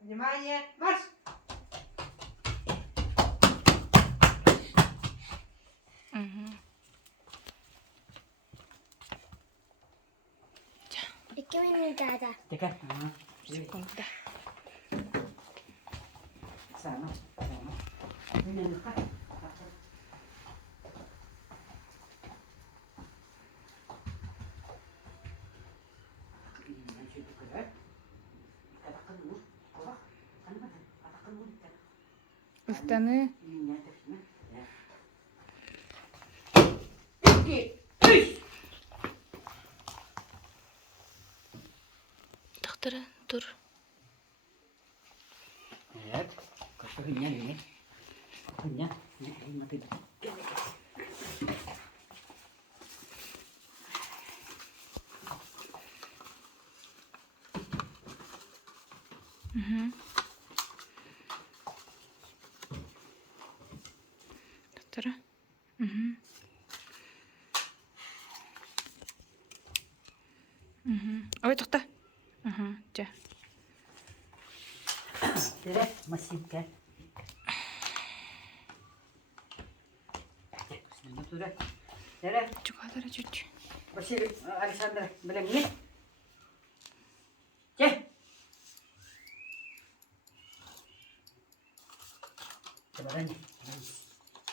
Внимание, марш! Угу. 2minuten ada. Tiga. Sekunde. Sama. Sama. Ini luka. Ыстаны. Доктора, dur. Evet. Kapı hınyan ini. Hınyan. Ini mati. Угу. Доктора. Угу. Угу. Ой, тоқта. Угу. Жа. Tere, masihkan. Tere. Tere. Чукадара чуть. Василий, Александр, блин, мне? Че? Coba tanya.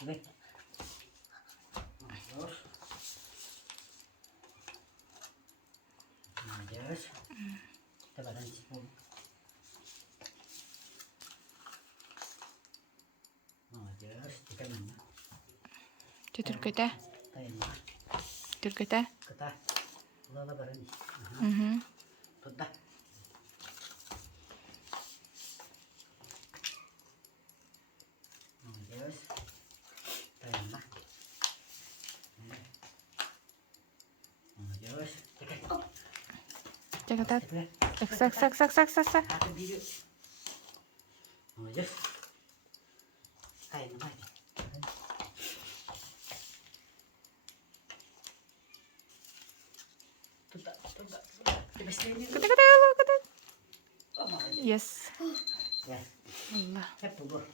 Baik. Terus. Nah, terus. Coba tanya. Oh, terus. Ikan mana? Түтүркөтө. Tanya. Түтүркөтө. Kata. Lala barani. Угу. Tutta. Terus. Tanya. Terus. Ikan. Жагатат. Сак. Aku biru. Oh, yes. Kain apa? Tutak. Terus ini. Ката. Oh, makanya. Yes. Ya, Allah. saya bubur.